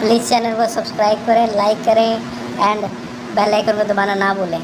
Please channel को subscribe करें, like करें एंड बेल आइकन को दबाना ना भूलें।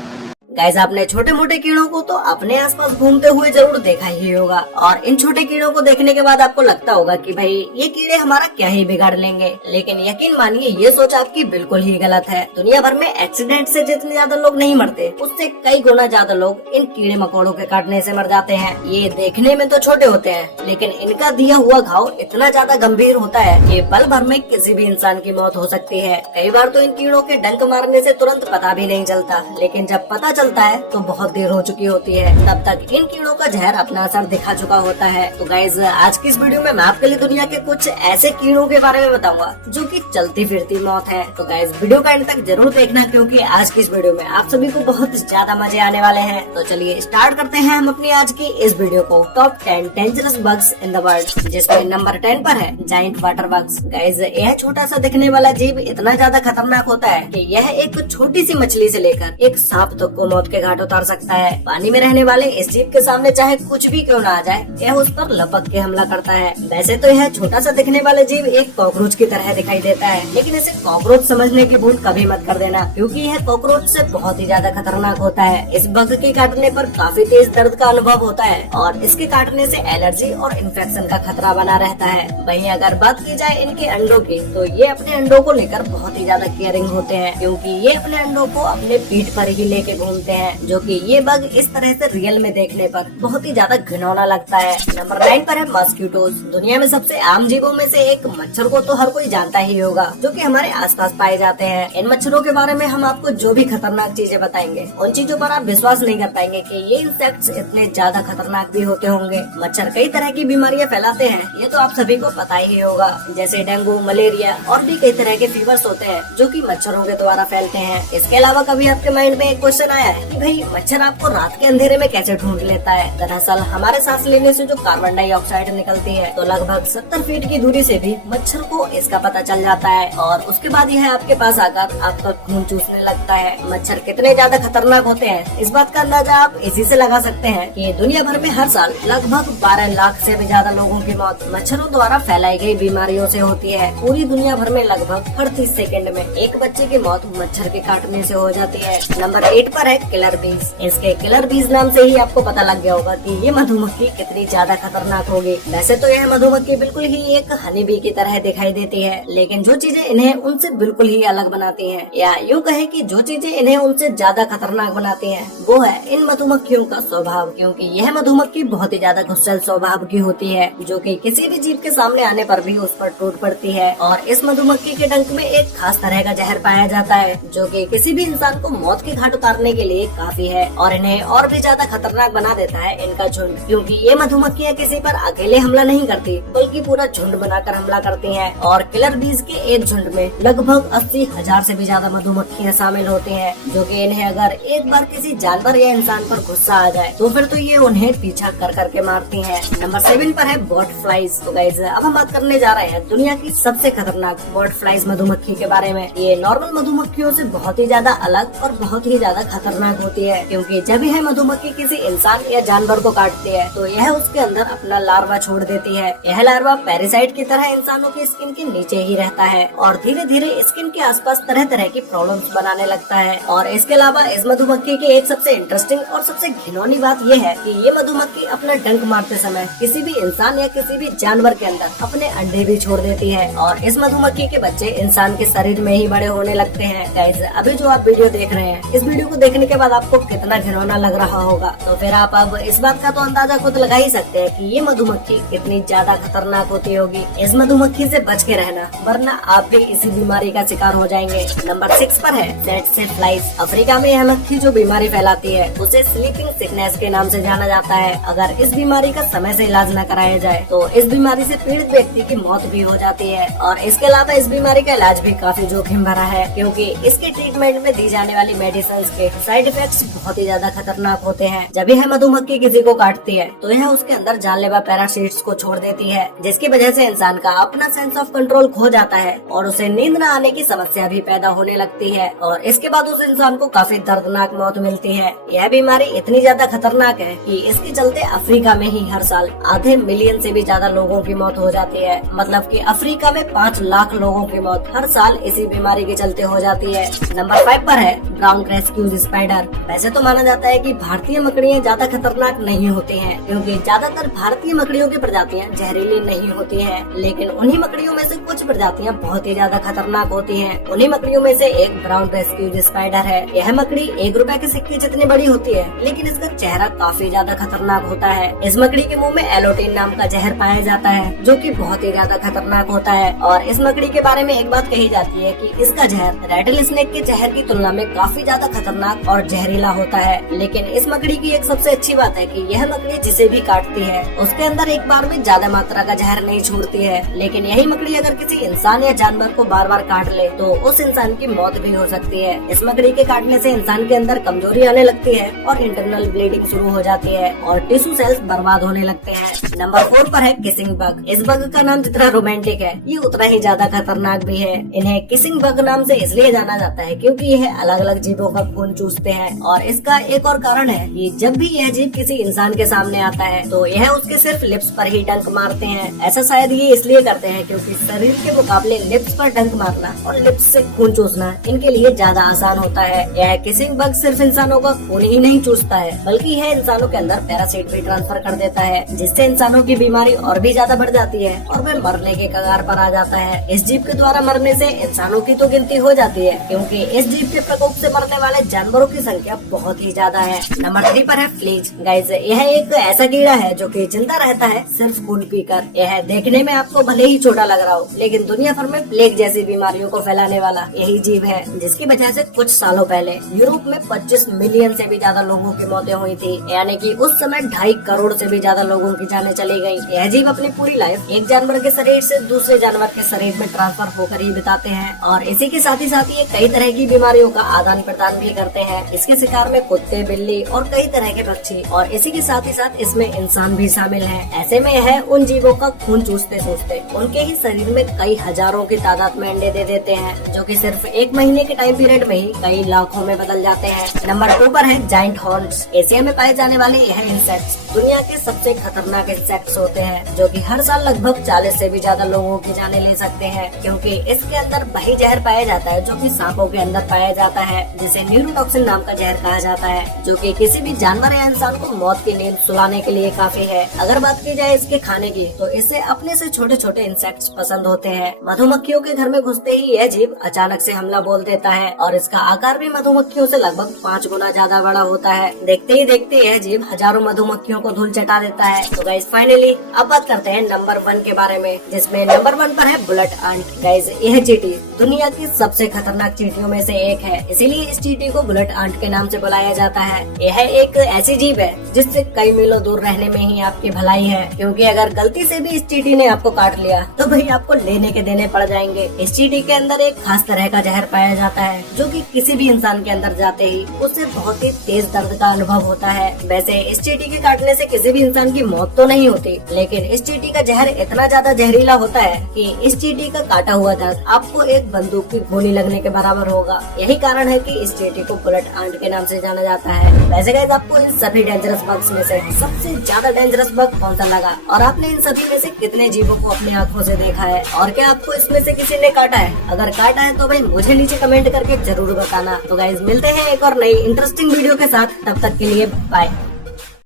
गाइस, आपने छोटे मोटे कीड़ों को तो अपने आसपास घूमते हुए जरूर देखा ही होगा और इन छोटे कीड़ों को देखने के बाद आपको लगता होगा कि भाई ये कीड़े हमारा क्या ही बिगाड़ लेंगे। लेकिन यकीन मानिए ये सोच आपकी बिल्कुल ही गलत है। दुनिया भर में एक्सीडेंट से जितने ज्यादा लोग नहीं मरते उससे कई गुना ज्यादा लोग इन कीड़े मकोड़ों के काटने से मर जाते हैं। ये देखने में तो छोटे होते हैं लेकिन इनका दिया हुआ घाव इतना ज्यादा गंभीर होता है कि पल भर में किसी भी इंसान की मौत हो सकती है। कई बार तो इन कीड़ों के डंक मारने से तुरंत पता भी नहीं चलता, लेकिन जब पता चलता है तो बहुत देर हो चुकी होती है। तब तक इन कीड़ों का जहर अपना असर दिखा चुका होता है। तो गाइज, आज की इस वीडियो में मैं आपके लिए दुनिया के कुछ ऐसे कीड़ों के बारे में बताऊंगा जो कि चलती फिरती मौत है। तो गाइज, वीडियो का एंड तक जरूर देखना क्योंकि आज की इस वीडियो में आप सभी को बहुत ज्यादा मजे आने वाले हैं। तो चलिए स्टार्ट करते हैं हम अपनी आज की इस वीडियो को। Top 10 dangerous bugs in the world, जिसमें नंबर 10 पर है जायंट वाटर बग्स। गाइज, यह छोटा सा दिखने वाला जीव इतना ज्यादा खतरनाक होता है कि यह एक छोटी सी मछली से लेकर एक सांप तक को मौत के घाट उतार सकता है। पानी में रहने वाले इस जीव के सामने चाहे कुछ भी क्यों ना आ जाए, यह उस पर लपक के हमला करता है। वैसे तो यह छोटा सा दिखने वाला जीव एक कॉकरोच की तरह दिखाई देता है, लेकिन इसे कॉकरोच समझने की भूल कभी मत कर देना क्योंकि यह कॉकरोच से बहुत ही ज्यादा खतरनाक होता है। इस बग के काटने पर काफी तेज दर्द का अनुभव होता है और इसके काटने से एलर्जी और इन्फेक्शन का खतरा बना रहता है। वहीं अगर बात की जाए इनके अंडों की, तो ये अपने अंडों को लेकर बहुत ही ज्यादा केयरिंग होते हैं क्योंकि ये अपने अंडों को अपने पीठ पर ही लेके घूमते हैं, जो कि ये बग इस तरह से रियल में देखने पर बहुत ही ज्यादा घिनौना लगता है। नंबर 9 पर है मस्क्यूटोज। दुनिया में सबसे आम जीवों में से एक मच्छर को तो हर कोई जानता ही होगा, जो कि हमारे आसपास पाए जाते हैं। इन मच्छरों के बारे में हम आपको जो भी खतरनाक चीजें बताएंगे उन चीजों पर आप विश्वास नहीं कर पाएंगे कि ये इंसेक्ट्स इतने ज्यादा खतरनाक भी होते होंगे। मच्छर कई तरह की बीमारियां फैलाते हैं, ये तो आप सभी को पता ही होगा, जैसे डेंगू, मलेरिया और भी कई तरह के फीवर्स होते हैं जो कि मच्छरों के द्वारा फैलते हैं। इसके अलावा कभी आपके माइंड में एक क्वेश्चन आया है कि भाई मच्छर आपको रात के अंधेरे में कैसे ढूंढ लेता है? दरअसल हमारे सांस लेने से जो कार्बन डाइऑक्साइड निकलती है, तो लगभग 70 फीट की दूरी से भी मच्छर को इसका पता चल जाता है और उसके बाद यह आपके पास आकर आपका खून चूसने लगता है। मच्छर कितने ज्यादा खतरनाक होते हैं इस बात का अंदाजा आप इसी से लगा सकते हैं कि दुनिया भर में हर साल लगभग 12 लाख से भी ज्यादा लोगों की मौत मच्छरों द्वारा फैलाई गई बीमारियों से होती है। पूरी दुनिया भर में लगभग हर 30 सेकंड में एक बच्चे की मौत मच्छर के काटने से हो जाती है। नंबर 8 पर है किलर बीज। इसके किलर बीज नाम से ही आपको पता लग गया होगा कि ये मधुमक्खी कितनी ज्यादा खतरनाक होगी। वैसे तो यह मधुमक्खी बिल्कुल ही एक हनी बी की तरह दिखाई देती है, लेकिन जो चीजें इन्हें उनसे बिल्कुल ही अलग बनाती हैं, या यूँ कहे कि जो चीजें इन्हें उनसे ज्यादा खतरनाक बनाती हैं, वो है इन मधुमक्खियों का स्वभाव। क्योंकि यह मधुमक्खी बहुत ही ज्यादा गुस्सैल स्वभाव की होती है, जो कि किसी भी जीव के सामने आने पर भी उस पर टूट पड़ती है। और इस मधुमक्खी के डंक में एक खास तरह का जहर पाया जाता है, जो कि किसी भी इंसान को मौत के घाट उतारने के लिए काफी है और इन्हें और भी ज्यादा खतरनाक बना देता है इनका झुंड। क्योंकि ये मधुमक्खियाँ किसी पर अकेले हमला नहीं करती बल्कि पूरा झुंड बनाकर हमला करती हैं। और किलर बीज के एक झुंड में लगभग 80,000 से भी ज्यादा मधुमक्खियाँ शामिल होती हैं, जो कि इन्हें अगर एक बार किसी जानवर या इंसान पर गुस्सा आ जाए तो फिर तो ये उन्हें पीछा कर करके मारती हैं। नंबर 7 पर है बर्ड फ्लाइज। तो गाइस, अब हम बात करने जा रहे हैं दुनिया की सबसे खतरनाक बर्ड फ्लाइज मधुमक्खी के बारे में। ये नॉर्मल मधुमक्खियों से बहुत ही ज्यादा अलग और बहुत ही ज्यादा खतरनाक होती है, क्योंकि जब यह मधुमक्खी किसी इंसान या जानवर को काटती है तो यह उसके अंदर अपना लार्वा छोड़ देती है। यह लार्वा पैरासाइट की तरह इंसानों की स्किन के नीचे ही रहता है और धीरे धीरे स्किन के आसपास तरह तरह की प्रॉब्लम्स बनाने लगता है। और इसके अलावा इस मधुमक्खी की एक सबसे इंटरेस्टिंग और सबसे घिनौनी बात यह है कि ये मधुमक्खी अपना डंक मारते समय किसी भी इंसान या किसी भी जानवर के अंदर अपने अंडे भी छोड़ देती है और इस मधुमक्खी के बच्चे इंसान के शरीर में ही बड़े होने लगते हैं। गाइस, अभी जो आप वीडियो देख रहे हैं, इस वीडियो को देखने के बाद आपको कितना घिनौना लग रहा होगा, तो फिर आप अब इस बात का तो अंदाजा खुद लगा ही सकते हैं कि ये मधुमक्खी कितनी ज्यादा खतरनाक होती होगी। इस मधुमक्खी से बच के रहना, वरना आप भी इसी बीमारी का शिकार हो जाएंगे। नंबर 6 पर है जेट्से फ्लाइज। अफ्रीका में यह मक्खी जो बीमारी फैलाती है उसे स्लीपिंग सिकनेस के नाम से जाना जाता है। अगर इस बीमारी का समय से इलाज न कराया जाए तो इस बीमारी से पीड़ित व्यक्ति की मौत भी हो जाती है। और इसके अलावा इस बीमारी का इलाज भी काफी जोखिम भरा है, क्योंकि इसके ट्रीटमेंट में दी जाने वाली मेडिसिन के साइड साइड इफेक्ट्स बहुत ही ज्यादा खतरनाक होते हैं। जब यह मधुमक्खी किसी को काटती है तो यह उसके अंदर जानलेवा पैरासाइट्स को छोड़ देती है, जिसकी वजह से इंसान का अपना सेंस ऑफ कंट्रोल खो जाता है और उसे नींद न आने की समस्या भी पैदा होने लगती है और इसके बाद उस इंसान को काफी दर्दनाक मौत मिलती है। यह बीमारी इतनी ज्यादा खतरनाक है कि इसके चलते अफ्रीका में ही हर साल आधे मिलियन से भी ज्यादा लोगों की मौत हो जाती है। मतलब कि अफ्रीका में 5 लाख लोगों की मौत हर साल इसी बीमारी के चलते हो जाती है। नंबर 5 पर है ब्राउन क्रेस्क्यूज स्पाइडर। वैसे तो माना जाता है कि भारतीय मकड़ियाँ ज्यादा खतरनाक नहीं होती हैं, क्योंकि ज्यादातर भारतीय मकड़ियों की प्रजातियाँ जहरीली नहीं होती हैं, लेकिन उन्हीं मकड़ियों में से कुछ प्रजातियाँ बहुत ही ज्यादा खतरनाक होती हैं। उन्हीं मकड़ियों में से एक ब्राउन क्रेस्क्यूज स्पाइडर है। यह मकड़ी 1 रुपए के सिक्के जितनी बड़ी होती है, लेकिन इसका चेहरा काफी ज्यादा खतरनाक होता है। इस मकड़ी के मुंह में एलोटिन नाम का जहर पाया जाता है, जो कि बहुत ही ज्यादा खतरनाक होता है। और इस मकड़ी के बारे में एक बात कही जाती है कि इसका जहर रैटल स्नेक के जहर की तुलना में काफी ज्यादा खतरनाक और जहरीला होता है। लेकिन इस मकड़ी की एक सबसे अच्छी बात है कि यह मकड़ी जिसे भी काटती है उसके अंदर एक बार में ज्यादा मात्रा का जहर नहीं छोड़ती है। लेकिन यही मकड़ी अगर किसी इंसान या जानवर को बार बार काट ले तो उस इंसान की मौत भी हो सकती है। इस मकड़ी के काटने से इंसान के अंदर कमजोरी आने लगती है और इंटरनल ब्लीडिंग शुरू हो जाती है और टिश्यू सेल्स बर्बाद होने लगते हैं। नंबर 4 पर है किसिंग बग। इस बग का नाम जितना रोमांटिक है ये उतना ही ज्यादा खतरनाक भी है। इन्हें किसिंग बग नाम से इसलिए जाना जाता है क्योंकि यह अलग अलग जीवों का खून चूसते हैं और इसका एक और कारण है कि जब भी यह जीव किसी इंसान के सामने आता है तो यह उसके सिर्फ लिप्स पर ही डंक मारते हैं। ऐसा शायद ये इसलिए करते हैं क्योंकि शरीर के मुकाबले लिप्स पर डंक मारना और लिप्स से खून चूसना इनके लिए ज्यादा आसान होता है। यह किसिंग बग सिर्फ इंसानों का खून ही नहीं चूसता है, बल्कि यह इंसानों के अंदर पैरासाइट भी ट्रांसफर कर देता है, जिससे इंसानों की बीमारी और भी ज्यादा बढ़ जाती है और वह मरने के कगार पर आ जाता है। इस जीव के द्वारा मरने से इंसानों की तो गिनती हो जाती है, क्योंकि इस जीव के प्रकोप से मरने वाले जानवरों की संख्या बहुत ही ज्यादा है। नंबर 3 पर है फ्लीज। गाइस, यह एक ऐसा कीड़ा है जो कि जिंदा रहता है सिर्फ खून पीकर। यह देखने में आपको भले ही छोटा लग रहा हो, लेकिन दुनिया भर में प्लेग जैसी बीमारियों को फैलाने वाला यही जीव है, जिसकी वजह से कुछ सालों पहले यूरोप में 25 मिलियन से भी ज्यादा लोगों की मौतें हुई थी। यानी कि उस समय 2.5 करोड़ से भी ज्यादा लोगों की जानें चली गयी। यह जीव अपनी पूरी लाइफ एक जानवर के शरीर से दूसरे जानवर के शरीर में ट्रांसफर होकर ही बिताते हैं और इसी के साथ ही ये कई तरह की बीमारियों का आदान प्रदान भी करते हैं। इसके शिकार में कुत्ते, बिल्ली और कई तरह के पक्षी और इसी के साथ ही इसमें इंसान भी शामिल है। ऐसे में यह उन जीवों का खून चूसते चूसते उनके ही शरीर में कई हजारों की तादाद में अंडे दे देते हैं, जो कि सिर्फ 1 महीने के टाइम पीरियड में ही कई लाखों में बदल जाते हैं। नंबर 2 पर है जायंट हॉर्न्स। एशिया में पाए जाने वाले यह इंसेक्ट्स दुनिया के सबसे खतरनाक इंसेक्ट्स होते हैं, जो कि हर साल लगभग 40 से भी ज्यादा लोगों की जानें ले सकते हैं, क्योंकि इसके अंदर वही जहर पाया जाता है जो कि सांपों के अंदर पाया जाता है, जिसे न्यूरोटॉक्सिन नाम का जहर कहा जाता है, जो कि किसी भी जानवर या इंसान को मौत की नींद सुलाने के लिए काफी है। अगर बात की जाए इसके खाने की तो इसे अपने से छोटे छोटे इंसेक्ट्स पसंद होते हैं। मधुमक्खियों के घर में घुसते ही यह जीव अचानक से हमला बोल देता है और इसका आकार भी मधुमक्खियों से लगभग 5 गुना ज्यादा बड़ा होता है। देखते ही देखते यह जीव हजारों मधुमक्खियों को धूल चटा देता है। तो गाइस, फाइनली अब बात करते हैं नंबर 1 के बारे में, जिसमें नंबर 1 पर है बुलेट आंट। गाइस, यह चींटी दुनिया की सबसे खतरनाक चींटियों में से एक है, इसीलिए इस चींटी को बुलेट आंट के नाम से बुलाया जाता है। यह एक ऐसी जीव है जिससे कई मीलों दूर रहने में ही आपकी भलाई है, क्योंकि अगर गलती से भी इस चींटी ने आपको काट लिया तो भाई आपको लेने के देने पड़ जाएंगे। इस चींटी के अंदर एक खास तरह का जहर पाया जाता है, जो कि किसी भी इंसान के अंदर जाते ही उससे बहुत ही तेज दर्द का अनुभव होता है। वैसे इस चींटी के काटने से किसी भी इंसान की मौत तो नहीं होती, लेकिन इस चींटी का जहर इतना ज्यादा जहरीला होता है कि इस चींटी का काटा हुआ दर्द आपको एक बंदूक की गोली लगने के बराबर होगा। यही कारण है कि इस चींटी को बुलेट आंट के नाम से जाना जाता है। वैसे गाइस, आपको इन सभी डेंजरस बग्स में से सबसे ज्यादा डेंजरस बग कौन सा लगा और आपने इन सभी में से कितने जीवों को अपनी आंखों से देखा है, और क्या आपको इसमें से किसी ने काटा है? अगर काटा है तो भाई मुझे नीचे कमेंट करके जरूर बताना। तो गाइस, मिलते हैं एक और नई इंटरेस्टिंग वीडियो के साथ, तब तक के लिए बाय।